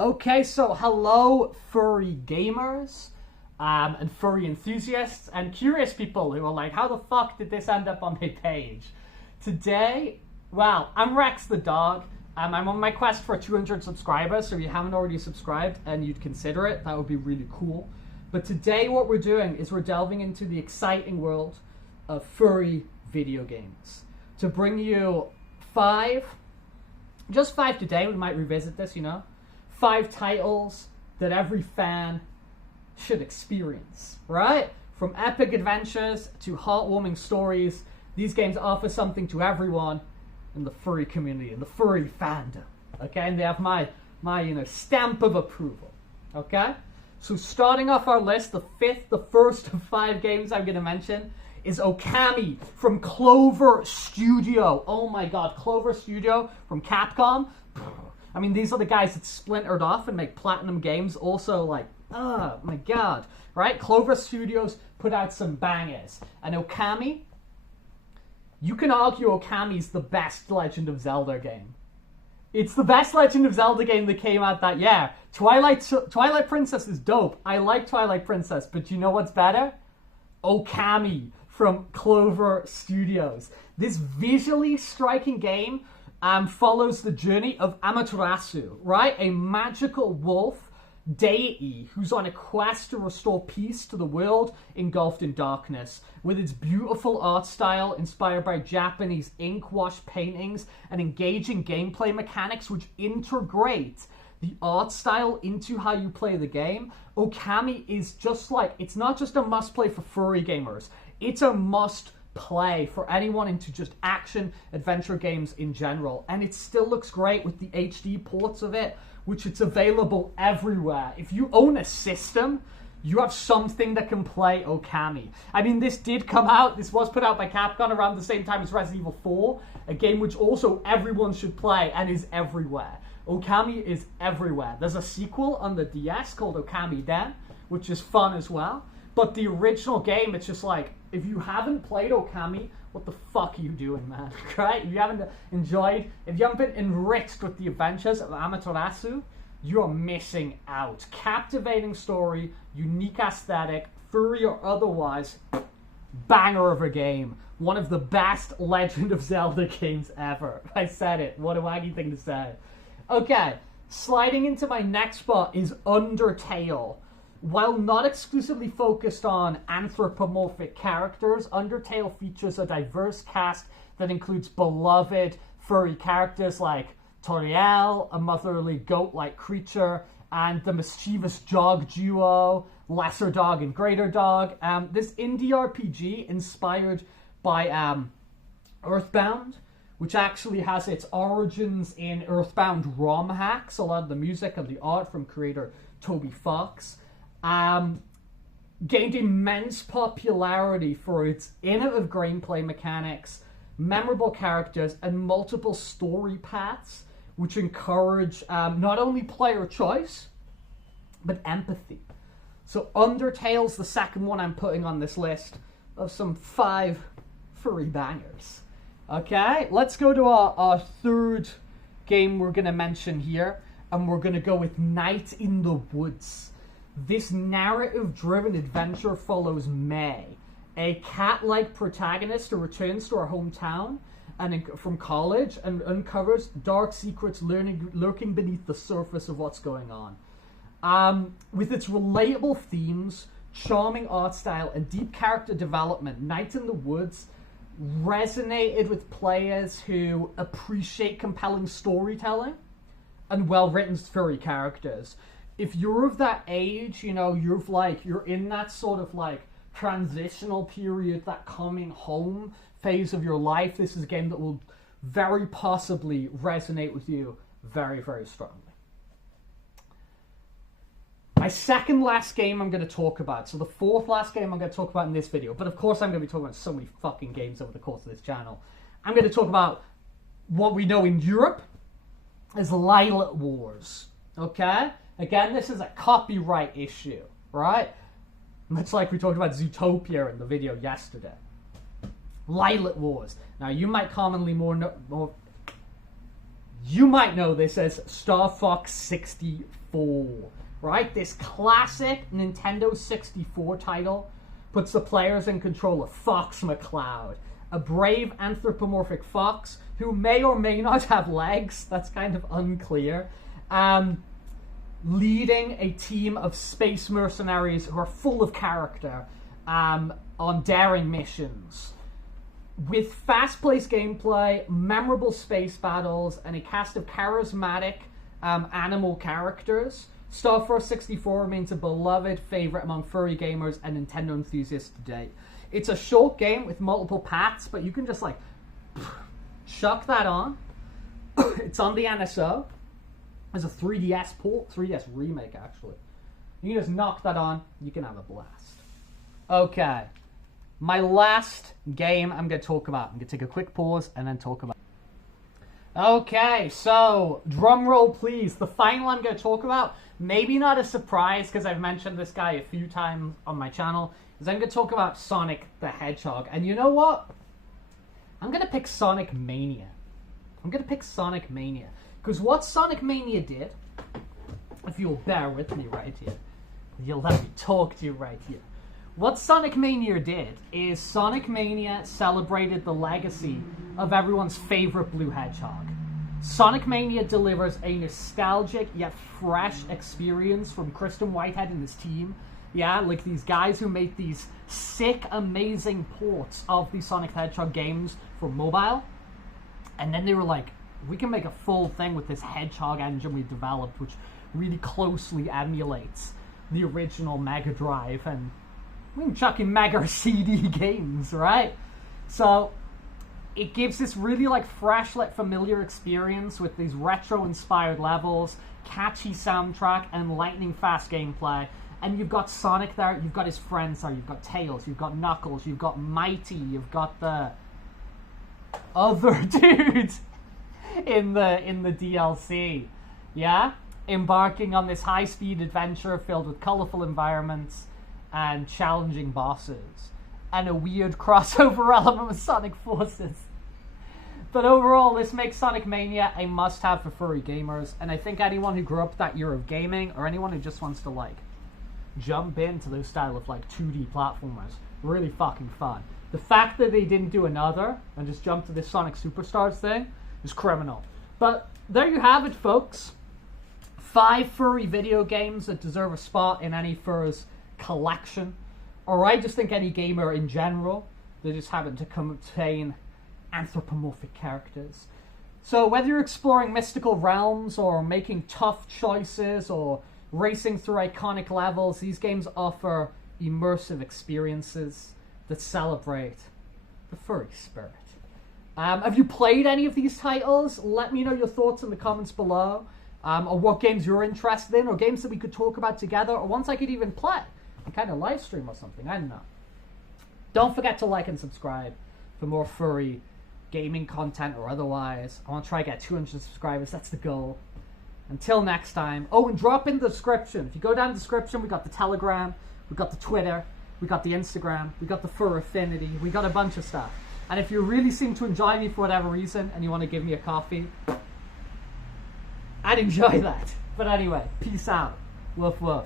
Okay, so hello, furry gamers, and furry enthusiasts, and curious people who are like, how the fuck did this end up on my page? Today, well, I'm Rex the dog. I'm on my quest for 200 subscribers, so if you haven't already subscribed and you'd consider it, that would be really cool. But today what we're doing is we're delving into the exciting world of furry video games. To bring you just five today, we might revisit this, 5 titles that every fan should experience, right? From epic adventures to heartwarming stories, these games offer something to everyone in the furry community, in the furry fandom, okay? And they have my stamp of approval, okay? So starting off our list, the first of 5 games I'm going to mention is Okami from Clover Studio. Oh my god, Clover Studio from Capcom. I mean, these are the guys that splintered off and make Platinum games. Also, oh my god, right? Clover Studios put out some bangers. And Okami, you can argue Okami's the best Legend of Zelda game. It's the best Legend of Zelda game that came out that year. Twilight Princess is dope. I like Twilight Princess, but you know what's better? Okami from Clover Studios. This visually striking game follows the journey of Amaterasu, right? A magical wolf deity who's on a quest to restore peace to the world engulfed in darkness. With its beautiful art style inspired by Japanese ink wash paintings and engaging gameplay mechanics which integrate the art style into how you play the game, Okami is it's not just a must-play for furry gamers, it's a must-play for anyone into just action adventure games in general. And it still looks great with the HD ports of it, which it's available everywhere. If you own a system, you have something that can play Okami. I mean, this was put out by Capcom around the same time as Resident Evil 4, a game which also everyone should play and is everywhere. Okami is everywhere. There's a sequel on the DS called Okami Den, which is fun as well. But the original game, it's just if you haven't played Okami, what the fuck are you doing, man? Right? If you haven't been enriched with the adventures of Amaterasu, you're missing out. Captivating story, unique aesthetic, furry or otherwise, banger of a game. One of the best Legend of Zelda games ever. I said it. What a waggy thing to say. Okay, sliding into my next spot is Undertale. While not exclusively focused on anthropomorphic characters, Undertale features a diverse cast that includes beloved furry characters like Toriel, a motherly goat-like creature, and the mischievous dog duo, Lesser Dog and Greater Dog. This indie RPG inspired by Earthbound, which actually has its origins in Earthbound ROM hacks, a lot of the music and the art from creator Toby Fox. Gained immense popularity for its innovative gameplay mechanics, memorable characters, and multiple story paths, which encourage not only player choice, but empathy. So Undertale's the second one I'm putting on this list of some 5 furry bangers. Okay, let's go to our third game we're going to mention here, and we're going to go with Night in the Woods. This narrative-driven adventure follows May, a cat-like protagonist who returns to her hometown from college and uncovers dark secrets lurking beneath the surface of what's going on. With its relatable themes, charming art style, and deep character development, Night in the Woods resonated with players who appreciate compelling storytelling and well-written furry characters. If you're of that age, you're in that sort of transitional period, that coming home phase of your life, this is a game that will very possibly resonate with you very, very strongly. My second last game I'm going to talk about, so the fourth last game I'm going to talk about in this video, but of course I'm going to be talking about so many fucking games over the course of this channel. I'm going to talk about what we know in Europe as Lilat Wars, okay? Again, this is a copyright issue, right? Much like we talked about Zootopia in the video yesterday. Lilat Wars. Now, you might commonly You might know this as Star Fox 64, right? This classic Nintendo 64 title puts the players in control of Fox McCloud, a brave anthropomorphic fox who may or may not have legs. That's kind of unclear. Leading a team of space mercenaries who are full of character on daring missions. With fast-paced gameplay, memorable space battles, and a cast of charismatic animal characters, Star Fox 64 remains a beloved favorite among furry gamers and Nintendo enthusiasts today. It's a short game with multiple paths, but you can just like chuck that on. It's on the NSO. There's a 3DS port, 3DS remake actually. You can just knock that on, you can have a blast. Okay, my last game I'm going to talk about. I'm going to take a quick pause and then talk about. Okay, so drum roll please. The final I'm going to talk about, maybe not a surprise because I've mentioned this guy a few times on my channel, is I'm going to talk about Sonic the Hedgehog. And you know what? I'm going to pick Sonic Mania. I'm going to pick Sonic Mania. Because what Sonic Mania did, if you'll bear with me right here, you'll let me talk to you right here. What Sonic Mania did is Sonic Mania celebrated the legacy of everyone's favorite blue hedgehog. Sonic Mania delivers a nostalgic yet fresh experience from Kristen Whitehead and his team. Yeah, like these guys who made these sick, amazing ports of the Sonic the Hedgehog games for mobile. And then they were like, we can make a full thing with this Hedgehog engine we developed, which really closely emulates the original Mega Drive, and we can chuck in Mega CD games, right? So it gives this really like fresh, like familiar experience with these retro-inspired levels, catchy soundtrack, and lightning-fast gameplay. And you've got Sonic there, you've got his friends there, you've got Tails, you've got Knuckles, you've got Mighty, you've got the other dude in the DLC, yeah? Embarking on this high-speed adventure filled with colorful environments and challenging bosses, and a weird crossover element with Sonic Forces. But overall, this makes Sonic Mania a must-have for furry gamers, and I think anyone who grew up that year of gaming, or anyone who just wants to, like, jump into those style of, like, 2D platformers, really fucking fun. The fact that they didn't do another, and just jump to this Sonic Superstars thing, is criminal. But there you have it, folks. 5 furry video games that deserve a spot in any fur's collection, or I just think any gamer in general. They just happen to contain anthropomorphic characters. So whether you're exploring mystical realms or making tough choices or racing through iconic levels, these games offer immersive experiences that celebrate the furry spirit. Have you played any of these titles? Let me know your thoughts in the comments below, or what games you're interested in, or games that we could talk about together, or ones I could even play and kind of live stream or something. I don't know. Don't forget to like and subscribe for more furry gaming content or otherwise. I want to try to get 200 subscribers. That's the goal. Until next time. Oh, and drop in the description. If you go down the description, we got the Telegram, we got the Twitter, we got the Instagram, we got the Fur Affinity, we got a bunch of stuff. And if you really seem to enjoy me for whatever reason and you want to give me a coffee, I'd enjoy that. But anyway, peace out. Woof woof.